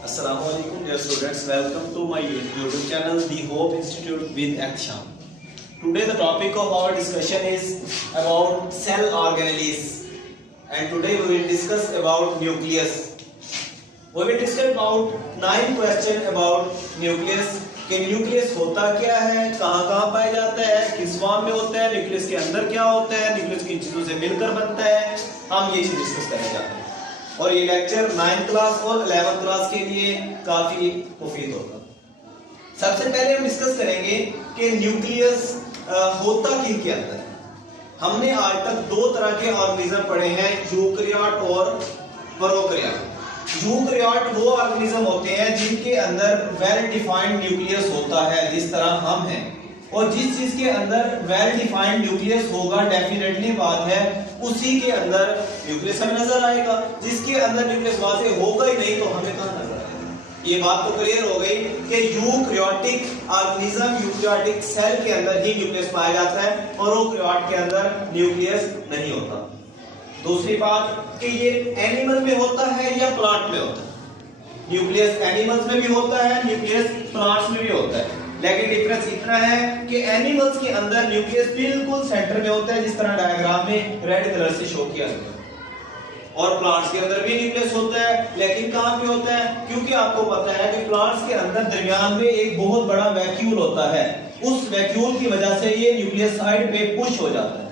Assalamualaikum dear students, welcome to my YouTube channel The Hope Institute with Aksham. Today the topic of our discussion is about cell organelles, and today we will discuss about nucleus. We will discuss about 9 questions about nucleus. कि nucleus होता क्या है, कहाँ पाया जाता है, किस form में होता है, न्यूक्लियस के अंदर क्या होता है, न्यूक्लियस किन चीजों से मिलकर बनता है, हम ये चीज डिस्कस करने जा रहे हैं। और ये लेक्चर 9th क्लास और 11th क्लास के लिए काफी मुफीद होगा। सबसे पहले हम डिस्कस करेंगे कि न्यूक्लियस होता किसके अंदर है। हमने आज तक 2 तरह के ऑर्गेनिज्म पढ़े हैं, यूकैरियोट और प्रोकैरियोट। यूकैरियोट वो ऑर्गेनिज्म होते हैं जिनके अंदर वेल डिफाइंड न्यूक्लियस होता है, जिस तरह हम हैं। और जिस चीज के अंदर वेल डिफाइंड न्यूक्लियस होगा, डेफिनेटली बात है उसी के अंदर न्यूक्लियस हमें नजर आएगा। जिसके अंदर न्यूक्लियस वाज़ेह होगा ही नहीं तो हमें कहां नजर आएगा। ये बात तो क्लियर हो गई कि यूकैरियोटिक ऑर्गेनिज्म, यूकैरियोटिक सेल के अंदर ही न्यूक्लियस पाया जाता है, प्रोकैरियोट के अंदर न्यूक्लियस नहीं होता। दूसरी बात कि ये एनिमल में होता है या प्लांट में होता है। न्यूक्लियस एनिमल्स में भी होता है, न्यूक्लियस प्लांट्स में भी होता है, लेकिन डिफरेंस इतना है कि एनिमल्स के अंदर न्यूक्लियस बिल्कुल सेंटर में होता है, जिस तरह डायग्राम में रेड कलर से शो किया गया है। और प्लांट्स के अंदर भी न्यूक्लियस होता है, लेकिन कहां पे होता है? क्योंकि आपको पता है कि प्लांट्स के अंदर दरमियान में एक बहुत बड़ा वैक्यूल होता है। उस वैक्यूल की वजह से ये न्यूक्लियस साइड पे पुश हो जाता है।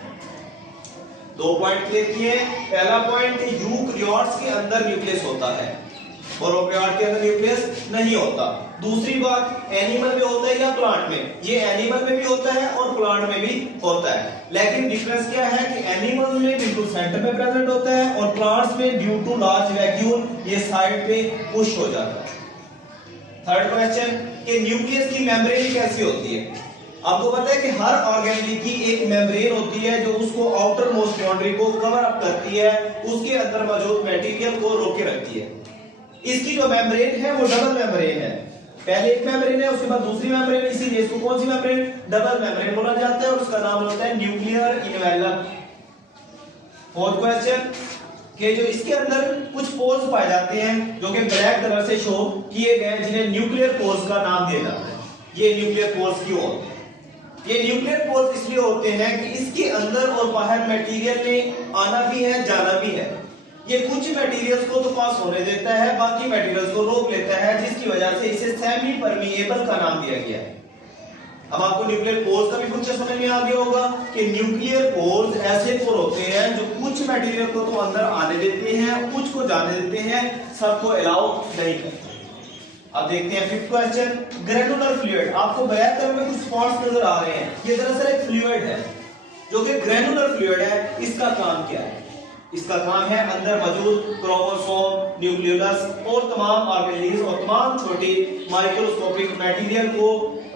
2 पॉइंट क्लियर किए। पहला पॉइंट, यूकैरियोट्स के अंदर न्यूक्लियस होता है, प्रोकैरियोट के अंदर न्यूक्लियस नहीं होता। दूसरी बात, एनिमल में होता है या प्लांट में? ये एनिमल में भी होता है और प्लांट में भी होता है, लेकिन डिफरेंस क्या है कि एनिमल में बिल्कुल सेंटर में प्रेजेंट होता है और प्लांट्स में ड्यू टू लार्ज वैक्यूल ये साइड पे पुश हो जाता है। थर्ड क्वेश्चन कि न्यूक्लियस की मेम्ब्रेन कैसी होती है। आपको पता है कि हर ऑर्गेनेल की एक मेम्ब्रेन होती है जो उसको आउटर मोस्ट बाउंड्री को कवर अप करती है, उसके अंदर मौजूद मटेरियल को रोके रखती है। इसकी जो मेम्ब्रेन है वो डबल मेम्ब्रेन है। पहले एक मेम्ब्रेन है, उसके बाद दूसरी मेम्ब्रेन, इसीलिए इसको कौन सी मेम्ब्रेन? डबल मेम्ब्रेन बोला जाता है और उसका नाम होता है न्यूक्लियर इन्वेलप। फोर्थ क्वेश्चन कि जो इसके अंदर कुछ पोर्स पाए जाते हैं जो कि ब्लैक कलर से शो किए गए, जिन्हें न्यूक्लियर पोर्स का नाम दिया जाता है। ये न्यूक्लियर पोर्स क्यों होते हैं? ये न्यूक्लियर पोर्स इसलिए होते हैं कि इसके अंदर और बाहर मटेरियल में आना भी है, जाना भी है। ये कुछ मटेरियल्स को तो पास होने देता है, बाकी मटेरियल्स को रोक लेता है, जिसकी वजह से इसे सेमी परमिएबल का नाम दिया गया है। अब आपको न्यूक्लियर पोर्स का भी फंक्शन समझ में आ गया होगा कि न्यूक्लियर पोर्स ऐसे पोर होते हैं जो कुछ मटेरियल को तो अंदर आने देते हैं, कुछ को जाने देते हैं, सबको अलाउ नहीं करते। अब देखते हैं फिफ्थ क्वेश्चन, ग्रेनुलर फ्लूइड। आपको ब्लैक कलर में कुछ स्पॉट्स नजर आ रहे हैं, ये दरअसल एक फ्लूइड है जो कि ग्रेनुलर फ्लूइड है। इसका काम क्या है? इसका काम है अंदर मौजूद क्रोमोसोम, न्यूक्लियस और तमाम ऑर्गेनेल्स और तमाम छोटी माइक्रोस्कोपिक मटेरियल को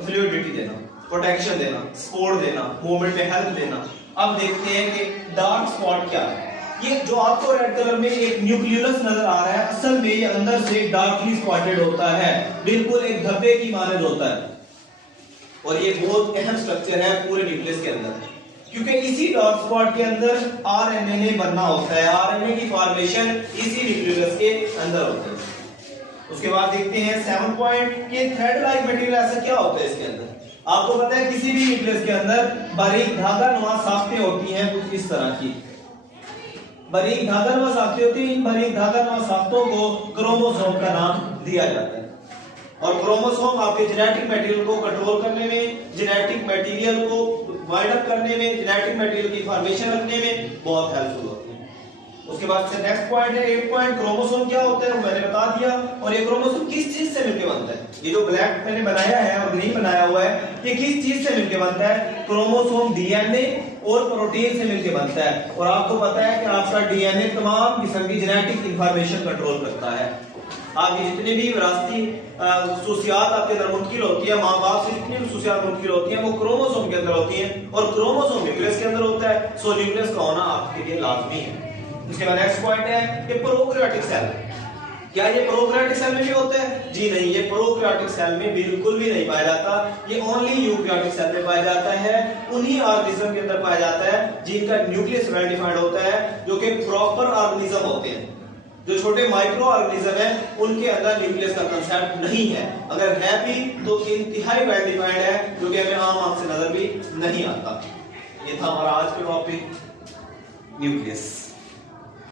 फ्लूइडिटी देना, प्रोटेक्शन देना, सपोर्ट देना, मूवमेंट में हेल्प देना। अब देखते हैं कि डार्क स्पॉट क्या है। ये जो आपको रेड कलर में एक न्यूक्लियस नजर आ रहा है, असल में ये अंदर से डार्कली स्पॉटेड होता है, बिल्कुल एक धब्बे की मानद होता है। और ये बहुत अहम स्ट्रक्चर है पूरे न्यूक्लियस के अंदर, क्योंकि इसी डार्क स्पॉट के अंदर आरएनए बनना होता है। आरएनए की फॉर्मेशन इसी न्यूक्लियस के अंदर होती है। उसके बाद देखते हैं 7 पॉइंट कि थ्रेड लाइक मटेरियल ऐसा क्या होता है इसके अंदर। आपको पता है किसी भी न्यूक्लियस के अंदर बारीक धागानुमा साख्तें होती हैं, कुछ इस तरह की बारीक धागानुमा साख्तें होती हैं। इन बारीक धागानुमा साख्तों को क्रोमोसोम का नाम दिया जाता है। और क्रोमोसोम आपके जेनेटिक मटेरियल को कंट्रोल करने में, जेनेटिक मटेरियल को वाइंड अप करने में, जेनेटिक मटेरियल की फॉर्मेशन रखने में बहुत हेल्पफुल होती है। उसके बाद से नेक्स्ट पॉइंट है 8 पॉइंट, क्रोमोसोम क्या होता है वो मैंने बता दिया। और ये क्रोमोसोम किस चीज से मिलकर बनता है? ये जो ब्लैक मैंने बनाया है और ग्रीन बनाया हुआ है, ये किस चीज से मिलकर बनता है? क्रोमोसोम डीएनए और प्रोटीन से मिलकर बनता है। और आपको पता है कि आपका डीएनए तमाम किस्म की जेनेटिक इंफॉर्मेशन कंट्रोल करता है। आपकी जितनी भी विरासती खुसूसियात आपके अंदर मुंतकिल होती है, माँ बाप से जितनी भी खुसूसियात मुंतकिल होती हैं वो क्रोमोसोम के अंदर होती हैं, और क्रोमोसोम न्यूक्लियस के अंदर होता है। सो न्यूक्लियस का होना आपके लिए लाजमी है। उसके बाद नेक्स्ट पॉइंट है कि प्रोकैरियोटिक सेल। क्या ये प्रोकैरियोटिक सेल में भी होता है? जी नहीं, ये प्रोकैरियोटिक सेल में बिल्कुल भी नहीं पाया जाता। ये ओनली यूकैरियोटिक सेल में पाया जाता है। उन्हीं ऑर्गेनिज्म के अंदर पाया जाता है जिनका न्यूक्लियस वेल डिफाइंड होता है, जो कि प्रॉपर ऑर्गेनिज्म होते हैं। जो छोटे माइक्रो ऑर्गेनिज्म है उनके अंदर न्यूक्लियस का कंसेप्ट नहीं है, अगर है भी तो इंतहाई वेल डिफाइंड है, जो कि हमें आम आंख से नजर भी नहीं आता। ये था हमारा आज का टॉपिक, न्यूक्लियस।